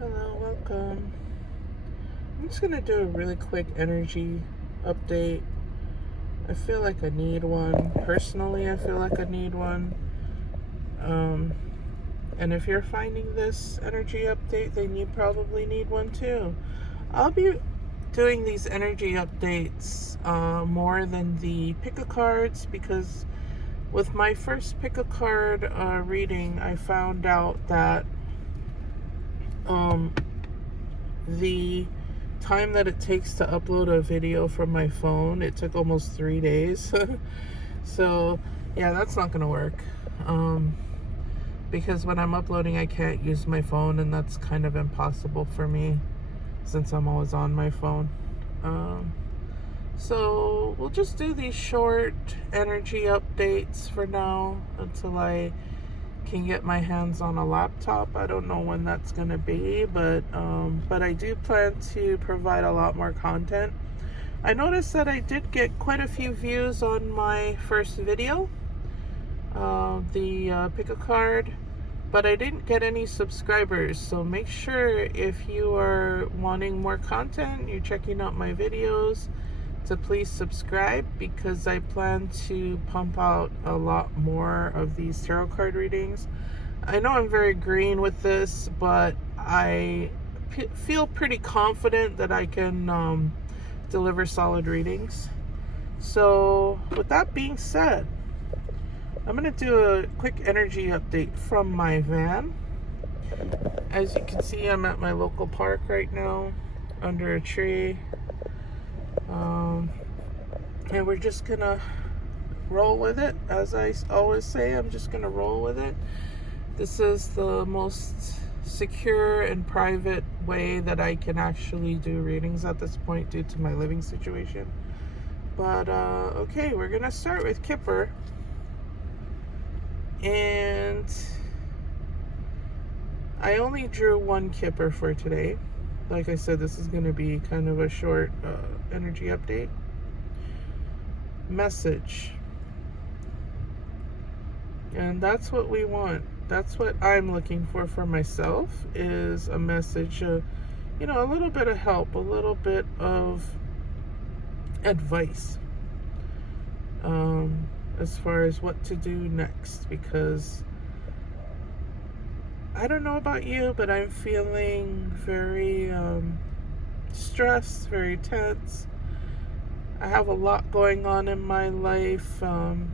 Hello, welcome. I'm just gonna do a really quick energy update. I feel like I need one. Personally, I feel like I need one. Um, and if you're finding this energy update, then you probably need one too. I'll be doing these energy updates more than the pick a cards because with my first pick a card reading, I found out that um, the time that it takes to upload a video from my phone, it took almost 3 days. So yeah, that's not gonna work, because when I'm uploading I can't use my phone, and that's kind of impossible for me since I'm always on my phone. So we'll just do these short energy updates for now until I can get my hands on a laptop. I don't know when that's gonna be, but I do plan to provide a lot more content. I noticed that I did get quite a few views on my first video, the pick a card, but I didn't get any subscribers. So make sure if you are wanting more content, you're checking out my videos, to please subscribe, because I plan to pump out a lot more of these tarot card readings. I know I'm very green with this, but I feel pretty confident that I can deliver solid readings. So with that being said, I'm going to do a quick energy update from my van. As you can see, I'm at my local park right now under a tree. And we're just gonna roll with it. As I always say, I'm just gonna roll with it. This is the most secure and private way that I can actually do readings at this point due to my living situation. But okay, we're gonna start with Kipper. And I only drew one Kipper for today. Like I said, this is gonna be kind of a short energy update. Message. And that's what we want. That's what I'm looking for myself, is a message, a little bit of help, a little bit of advice, as far as what to do next, because I don't know about you, but I'm feeling very stressed, very tense. I have a lot going on in my life, and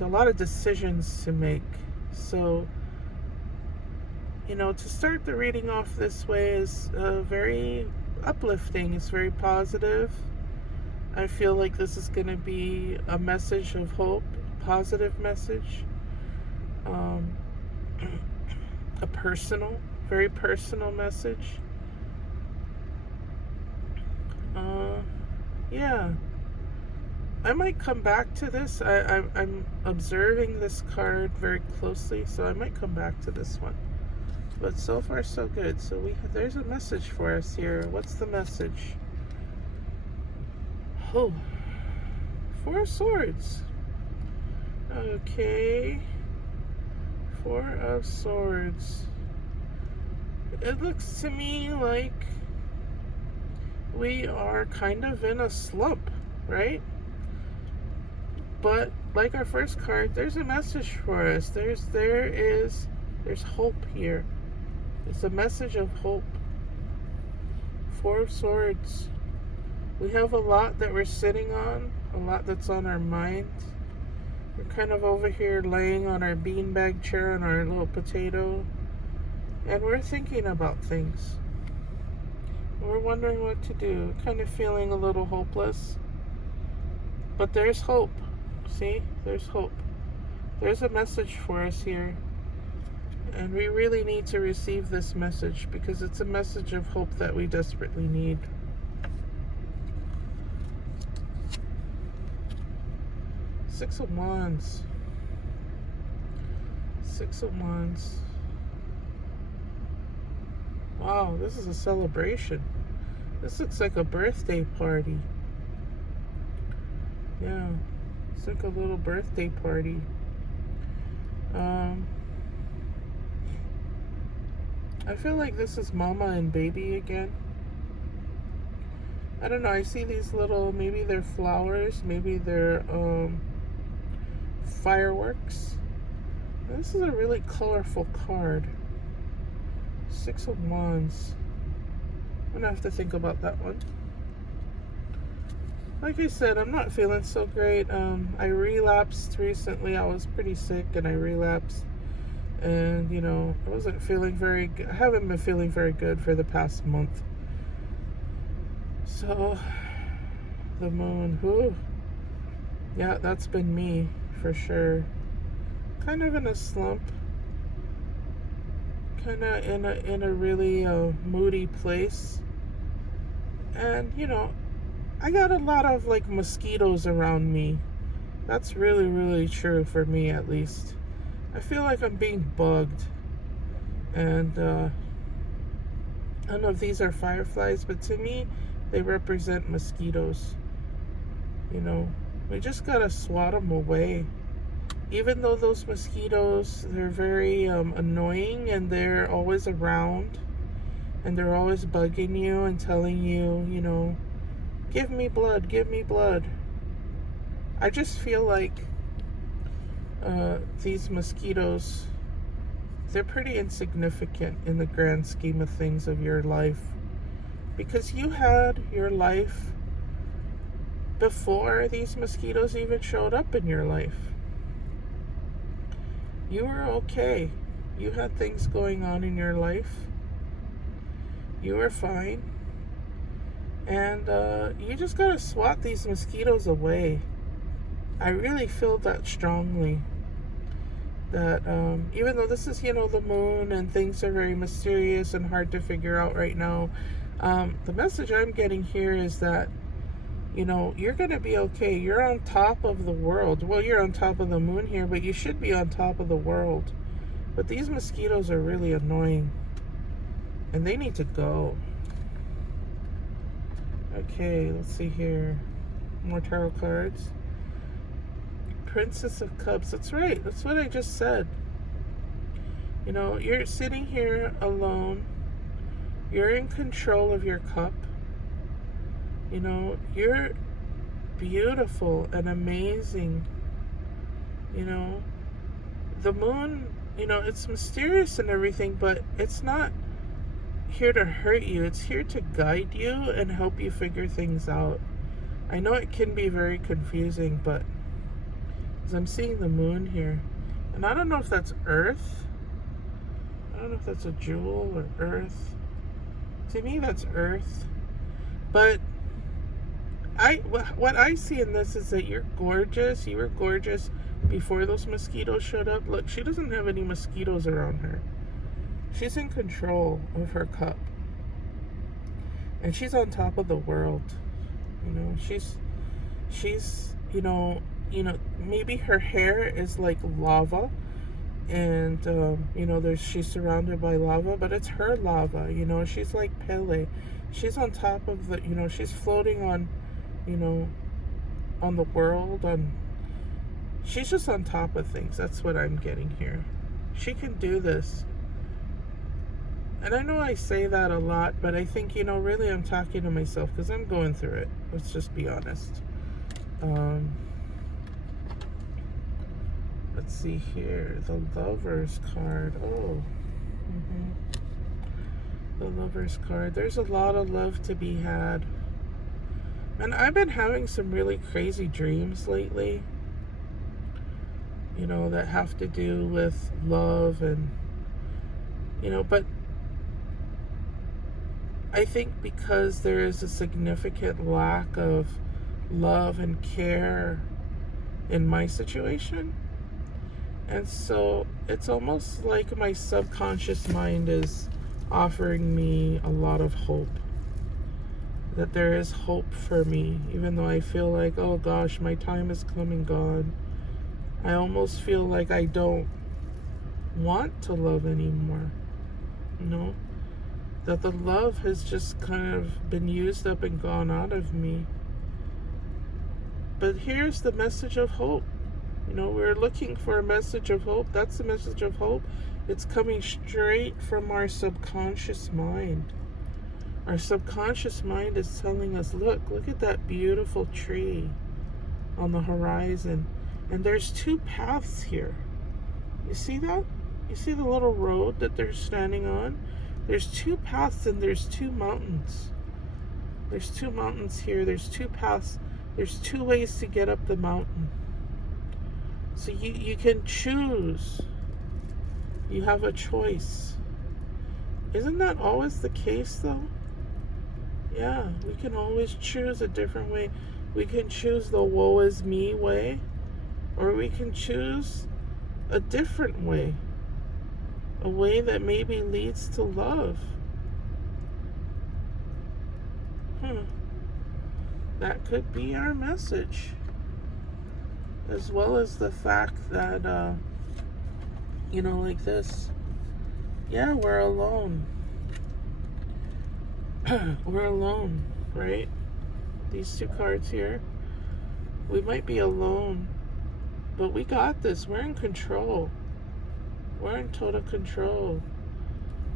a lot of decisions to make. So, to start the reading off this way is very uplifting. It's very positive. I feel like this is going to be a message of hope, a positive message, a very personal message. Yeah, I might come back to this. I'm observing this card very closely, so I might come back to this one. But so far, so good. So there's a message for us here. What's the message? Oh, 4 of Swords. Okay, 4 of Swords. It looks to me like we are kind of in a slump, right? But like our first card, there's a message for us. There's hope here. It's a message of hope. 4 of Swords. We have a lot that we're sitting on, a lot that's on our mind. We're kind of over here laying on our beanbag chair on our little potato, and we're thinking about things. We're wondering what to do, kind of feeling a little hopeless. But there's hope. See? There's hope. There's a message for us here. And we really need to receive this message, because it's a message of hope that we desperately need. Six of Wands. 6 of Wands. Wow, this is a celebration. This looks like a birthday party. Yeah, it's like a little birthday party. I feel like this is mama and baby again. I don't know. I see these little, maybe they're flowers, maybe they're fireworks. This is a really colorful card. Six of Wands. I'm gonna have to think about that one. Like I said, I'm not feeling so great. I relapsed recently. I was pretty sick and I relapsed. And, you know, I wasn't feeling very good. I haven't been feeling very good for the past month. So, the moon, whew. Yeah, that's been me for sure. Kind of in a slump. Kind of in a really moody place. And, you know, I got a lot of like mosquitoes around me. That's really, really true for me, at least. I feel like I'm being bugged. And I don't know if these are fireflies, but to me, they represent mosquitoes. You know, we just gotta swat them away. Even though those mosquitoes, they're very annoying and they're always around and they're always bugging you and telling you, you know, give me blood, give me blood. I just feel like these mosquitoes, they're pretty insignificant in the grand scheme of things of your life. Because you had your life before these mosquitoes even showed up in your life. You were okay. You had things going on in your life. You were fine. And you just gotta swat these mosquitoes away. I really feel that strongly. That even though this is, you know, the moon and things are very mysterious and hard to figure out right now, the message I'm getting here is that, you know, you're going to be okay. You're on top of the world. Well, you're on top of the moon here, but you should be on top of the world. But these mosquitoes are really annoying. And they need to go. Okay, let's see here. More tarot cards. Princess of Cups. That's right. That's what I just said. You know, you're sitting here alone. You're in control of your cup. You know, you're beautiful and amazing. You know, the moon, you know, it's mysterious and everything, but it's not here to hurt you. It's here to guide you and help you figure things out. I know it can be very confusing, but as I'm seeing the moon here, and I don't know if that's Earth. I don't know if that's a jewel or Earth. To me, that's Earth. But what I see in this is that you're gorgeous. You were gorgeous before those mosquitoes showed up. Look, she doesn't have any mosquitoes around her. She's in control of her cup. And she's on top of the world. You know, she's you know, maybe her hair is like lava. And, you know, she's surrounded by lava, but it's her lava. You know, she's like Pele. She's on top of the, you know, she's floating on, you know, on the world. She's just on top of things. That's what I'm getting here. She can do this. And I know I say that a lot, but I think, you know, really I'm talking to myself because I'm going through it. Let's just be honest. Let's see here. The Lovers card. Oh. The Lovers card. There's a lot of love to be had. And I've been having some really crazy dreams lately. You know, that have to do with love and, you know, but I think because there is a significant lack of love and care in my situation. And so it's almost like my subconscious mind is offering me a lot of hope. That there is hope for me, even though I feel like, oh gosh, my time is come and gone. I almost feel like I don't want to love anymore. You know? That the love has just kind of been used up and gone out of me. But here's the message of hope. You know, we're looking for a message of hope. That's the message of hope, It's coming straight from our subconscious mind. Our subconscious mind is telling us, look at that beautiful tree on the horizon. And there's two paths here. You see that? You see the little road that they're standing on? There's two paths and there's two mountains. There's two mountains here. There's two paths. There's two ways to get up the mountain. So you can choose. You have a choice. Isn't that always the case though? Yeah, we can always choose a different way. We can choose the woe is me way, or we can choose a different way. A way that maybe leads to love. That could be our message. As well as the fact that, like this. Yeah, we're alone. We're alone, right? These two cards here. We might be alone, but we got this. We're in control. We're in total control.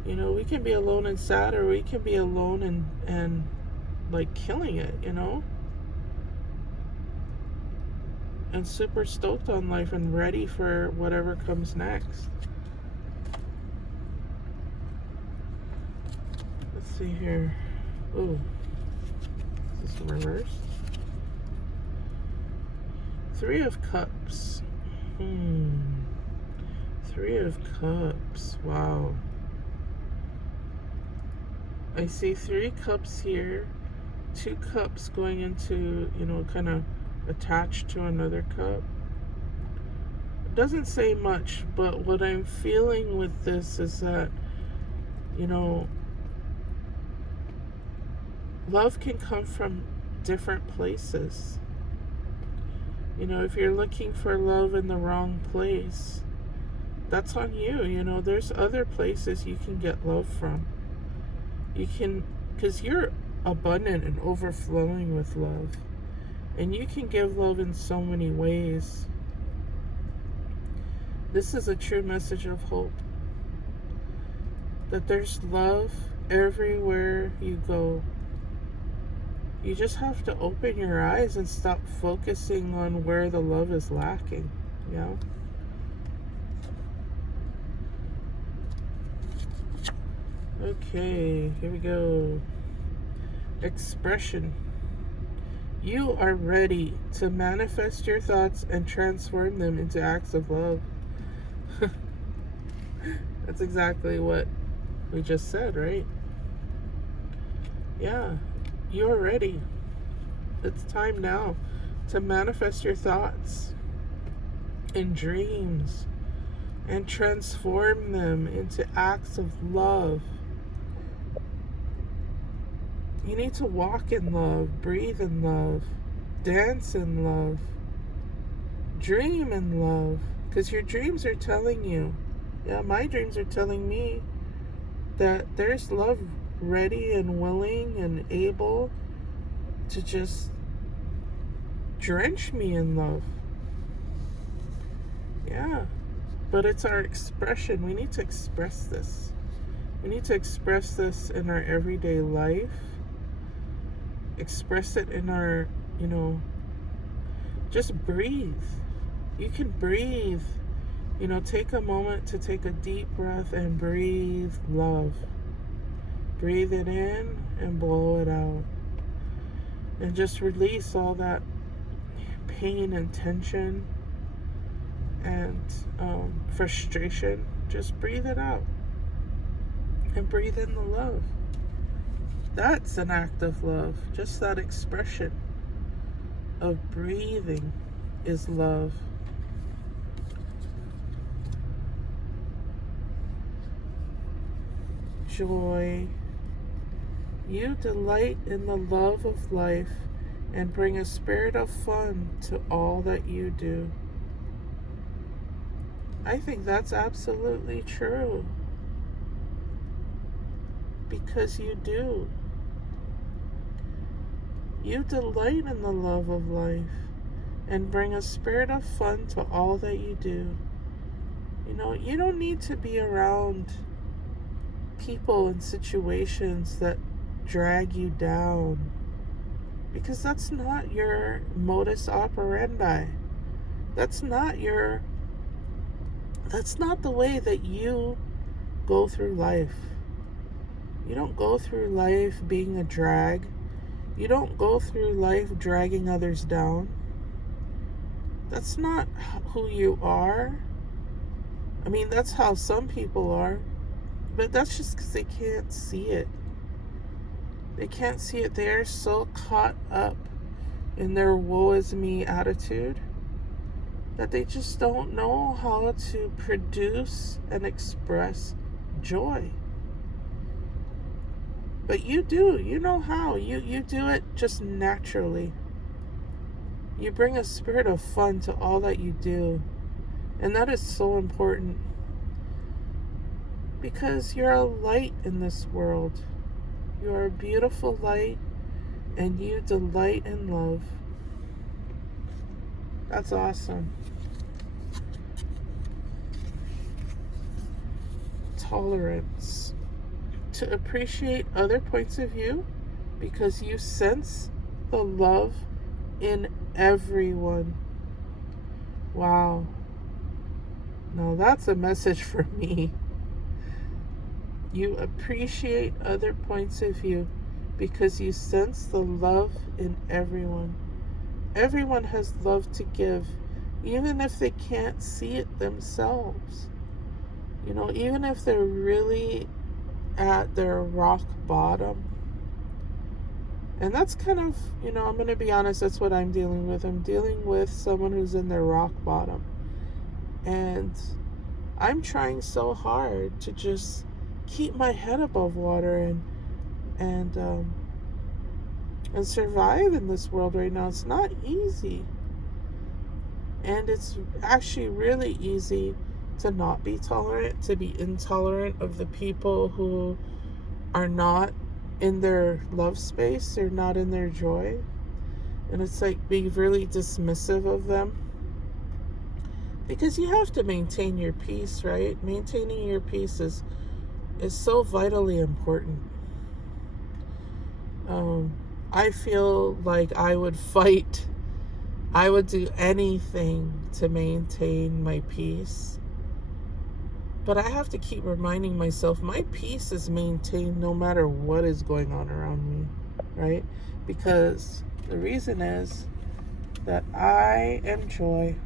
We can be alone and sad, or we can be alone and like killing it, and super stoked on life and ready for whatever comes next. Let's see here. Ooh, is this reversed? Three of Cups. Three of Cups. Wow. I see 3 cups here. 2 cups going into, kind of attached to another cup. It doesn't say much, but what I'm feeling with this is that, love can come from different places. If you're looking for love in the wrong place, that's on you. There's other places you can get love from. You can, because you're abundant and overflowing with love. And you can give love in so many ways. This is a true message of hope. That there's love everywhere you go. You just have to open your eyes and stop focusing on where the love is lacking. Yeah. Okay, here we go. Expression. You are ready to manifest your thoughts and transform them into acts of love. That's exactly what we just said, right? Yeah, you're ready. It's time now to manifest your thoughts and dreams and transform them into acts of love. You need to walk in love, breathe in love, dance in love, dream in love, because your dreams are telling you, yeah, my dreams are telling me that there's love ready and willing and able to just drench me in love. Yeah, but it's our expression. We need to express this. We need to express this in our everyday life. Express it in our, just breathe. You can breathe. Take a moment to take a deep breath and breathe love. Breathe it in and blow it out. And just release all that pain and tension and frustration. Just breathe it out. And breathe in the love. That's an act of love. Just that expression of breathing is love. Joy. You delight in the love of life and bring a spirit of fun to all that you do. I think that's absolutely true. Because you do. You delight in the love of life and bring a spirit of fun to all that you do. You know, you don't need to be around people and situations that drag you down, because that's not your modus operandi. That's not the way that you go through life. You don't go through life being a drag. You don't go through life dragging others down. That's not who you are. I mean, that's how some people are, but that's just because they can't see it. They can't see it. They're so caught up in their woe is me attitude that they just don't know how to produce and express joy. But you do. You know how. You do it just naturally. You bring a spirit of fun to all that you do. And that is so important. Because you're a light in this world. You are a beautiful light. And you delight in love. That's awesome. Tolerance. To appreciate other points of view because you sense the love in everyone. Wow. Now that's a message for me. You appreciate other points of view because you sense the love in everyone. Everyone has love to give, even if they can't see it themselves. You know, even if they're really at their rock bottom. And that's kind of, you know, I'm going to be honest, that's what I'm dealing with. I'm dealing with someone who's in their rock bottom. And I'm trying so hard to just keep my head above water and survive in this world right now. It's not easy. And it's actually really easy to not be tolerant, to be intolerant of the people who are not in their love space, they're not in their joy. And it's like being really dismissive of them. Because you have to maintain your peace, right? Maintaining your peace is so vitally important. I feel like I would fight. I would do anything to maintain my peace. But I have to keep reminding myself my peace is maintained no matter what is going on around me, right? Because the reason is that I am joy.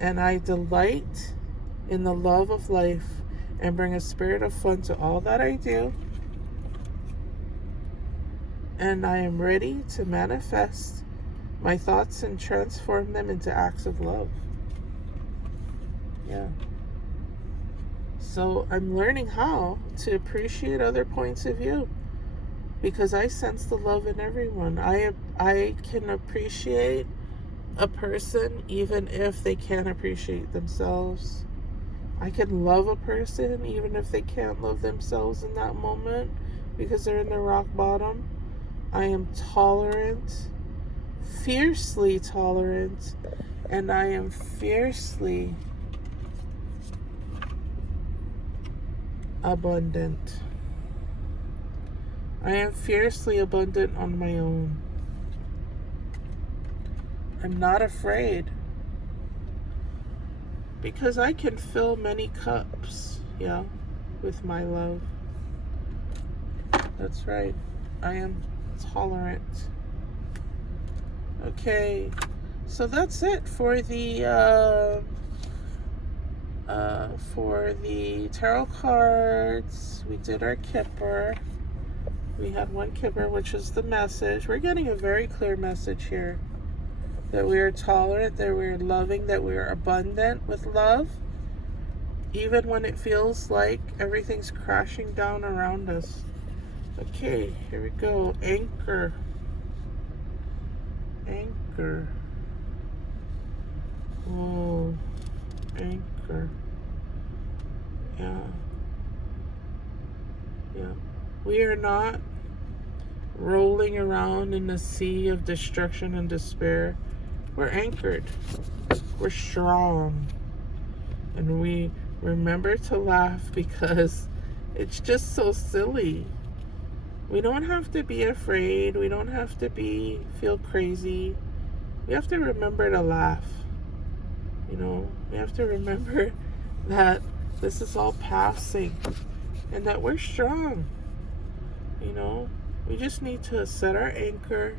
And I delight in the love of life and bring a spirit of fun to all that I do. And I am ready to manifest my thoughts and transform them into acts of love. Yeah. So I'm learning how to appreciate other points of view because I sense the love in everyone. I can appreciate a person even if they can't appreciate themselves. I can love a person even if they can't love themselves in that moment because they're in the rock bottom. I am tolerant, fiercely tolerant, and I am fiercely abundant. I am fiercely abundant on my own. I'm not afraid because I can fill many cups, yeah, with my love. That's right. I am tolerant. Okay, so that's it for the tarot cards. We did our Kipper. We had one Kipper, which is the message. We're getting a very clear message here. That we are tolerant, that we are loving, that we are abundant with love. Even when it feels like everything's crashing down around us. Okay, here we go. Anchor. Anchor. Oh, anchor. Yeah. Yeah. We are not rolling around in a sea of destruction and despair. We're anchored. We're strong. And we remember to laugh because it's just so silly. We don't have to be afraid. We don't have to feel crazy. We have to remember to laugh. You know, we have to remember that this is all passing and that we're strong. You know, we just need to set our anchor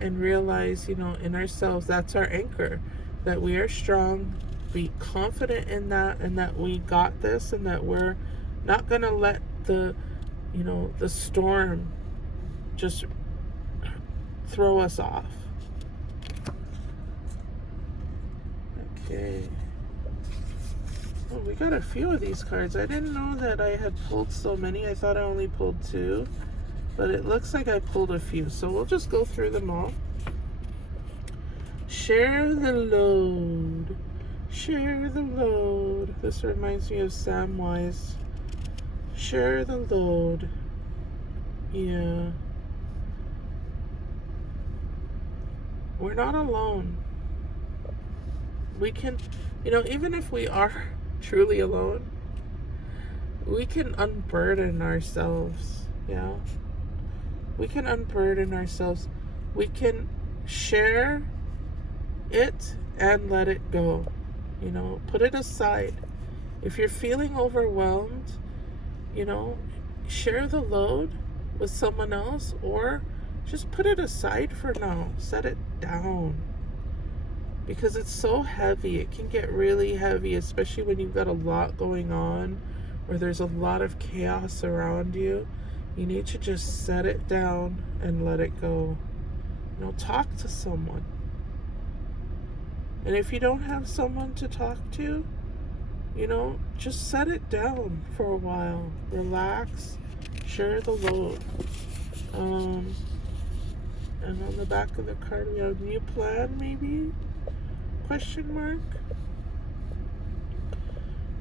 and realize, you know, in ourselves, that's our anchor, that we are strong, be confident in that, and that we got this, and that we're not going to let the storm just throw us off. Okay. Oh, we got a few of these cards. I didn't know that I had pulled so many. I thought I only pulled 2, but it looks like I pulled a few. So we'll just go through them all. Share the load. Share the load. This reminds me of Samwise. Share the load. Yeah. We're not alone. We can, you know, even if we are truly alone, we can unburden ourselves. Yeah. We can unburden ourselves. We can share it and let it go. You know, put it aside. If you're feeling overwhelmed, you know, share the load with someone else, or just put it aside for now. Set it down. Because it's so heavy. It can get really heavy, especially when you've got a lot going on, or there's a lot of chaos around you. You need to just set it down and let it go. You know, talk to someone. And if you don't have someone to talk to, you know, just set it down for a while. Relax. Share the load. And on the back of the card, we have new plan, maybe? Question mark?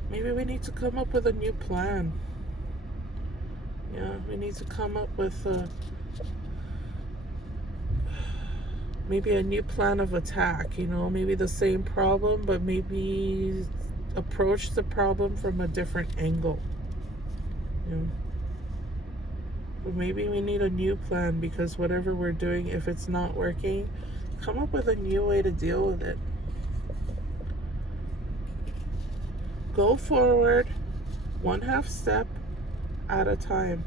Maybe we need to come up with a new plan. Yeah, we need to come up with maybe a new plan of attack, you know, maybe the same problem, but maybe approach the problem from a different angle. You know? But maybe we need a new plan, because whatever we're doing, if it's not working, come up with a new way to deal with it. Go forward, 1/2 step at a time.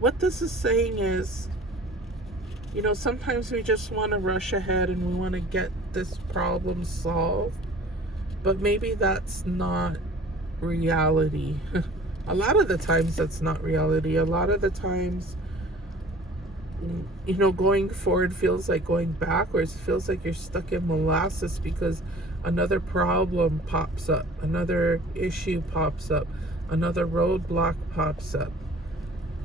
What this is saying is, you know, sometimes we just want to rush ahead and we want to get this problem solved, but maybe that's not reality. A lot of the times that's not reality. A lot of the times, you know, going forward feels like going backwards. It feels like you're stuck in molasses because another problem pops up, another issue pops up, another roadblock pops up.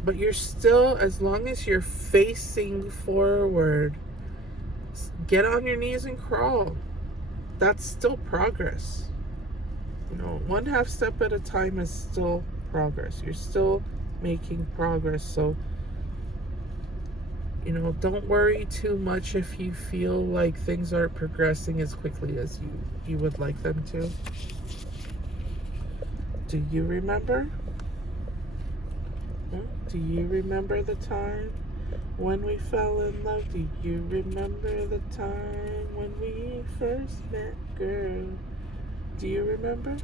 But you're still, as long as you're facing forward, get on your knees and crawl. That's still progress. You know, 1/2 step at a time is still progress. You're still making progress. So, you know, don't worry too much if you feel like things aren't progressing as quickly as you would like them to. Do you remember? Do you remember the time when we fell in love? Do you remember the time when we first met, girl? Do you remember?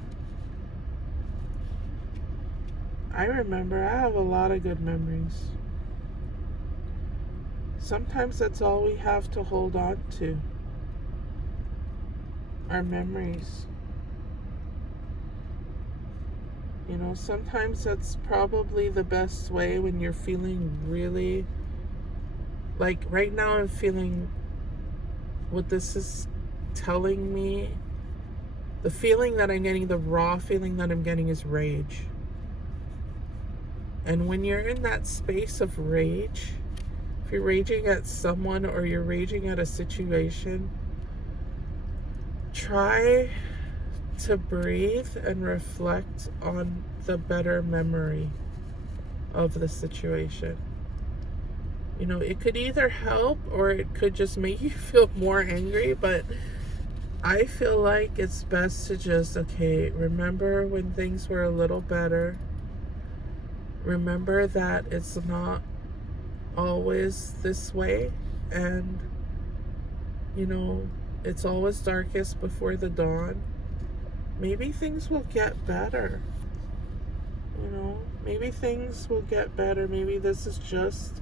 I remember. I have a lot of good memories. Sometimes that's all we have to hold on to. Our memories. You know, sometimes that's probably the best way when you're feeling really, like right now I'm feeling, what this is telling me, the feeling that I'm getting, the raw feeling that I'm getting is rage. And when you're in that space of rage, if you're raging at someone or you're raging at a situation, try to breathe and reflect on the better memory of the situation. You know, it could either help or it could just make you feel more angry, but I feel like it's best to just, okay, remember when things were a little better. Remember that it's not always this way, and you know, it's always darkest before the dawn. Maybe things will get better. You know, maybe things will get better. Maybe this is just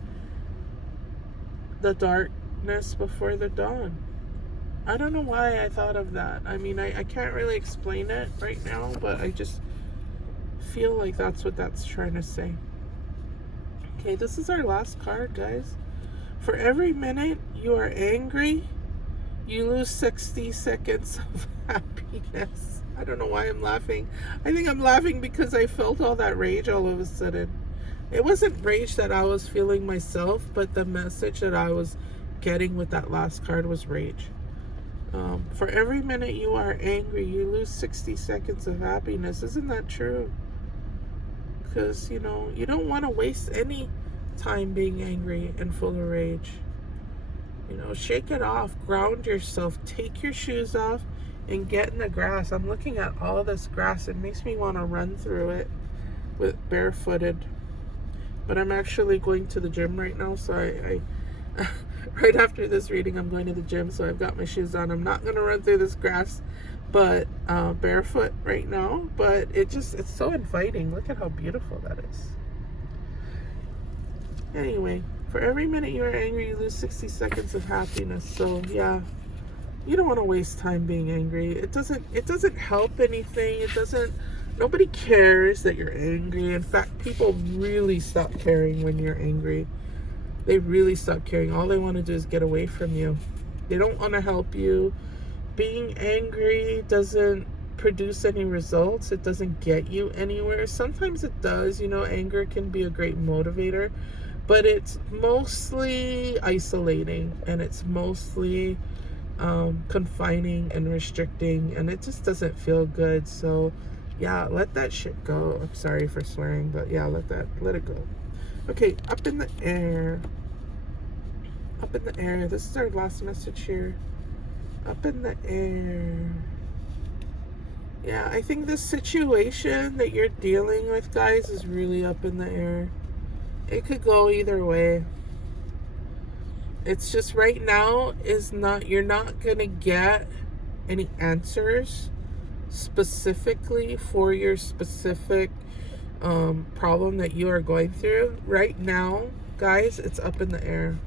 the darkness before the dawn. I don't know why I thought of that. I mean, I can't really explain it right now, but I just feel like that's what that's trying to say. Okay, this is our last card, guys. For every minute you are angry, you lose 60 seconds of happiness. I don't know why I'm laughing. I think I'm laughing because I felt all that rage all of a sudden. It wasn't rage that I was feeling myself, but the message that I was getting with that last card was rage. For every minute you are angry, you lose 60 seconds of happiness. Isn't that true? Because, you know, you don't want to waste any time being angry and full of rage. You know, shake it off, ground yourself, take your shoes off, and get in the grass. I'm looking at all this grass. It makes me want to run through it with barefooted. But I'm actually going to the gym right now, so I right after this reading, I'm going to the gym, so I've got my shoes on. I'm not going to run through this grass, but barefoot right now. But it's so inviting. Look at how beautiful that is. Anyway, for every minute you are angry, you lose 60 seconds of happiness. So yeah, you don't want to waste time being angry. It doesn't help anything. Nobody cares that you're angry. In fact, people really stop caring when you're angry. They really stop caring. All they want to do is get away from you. They don't want to help you. Being angry doesn't produce any results. It doesn't get you anywhere. Sometimes it does. You know, anger can be a great motivator, but it's mostly isolating, and it's mostly confining and restricting, and it just doesn't feel good. So yeah, let that shit go. I'm sorry for swearing, but yeah, let it go. Okay, up in the air. Up in the air. This is our last message here. Up in the air. Yeah, I think this situation that you're dealing with, guys, is really up in the air. It could go either way. It's just right now you're not gonna get any answers specifically for your specific problem that you are going through right now, guys. It's up in the air,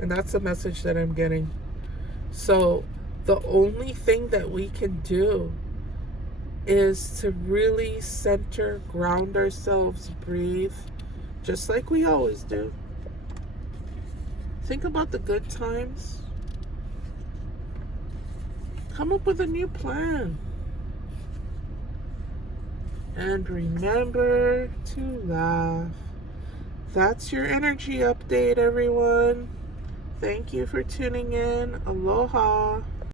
and that's the message that I'm getting. So the only thing that we can do is to really center, ground ourselves, breathe, just like we always do. Think about the good times. Come up with a new plan. And remember to laugh. That's your energy update, everyone. Thank you for tuning in. Aloha.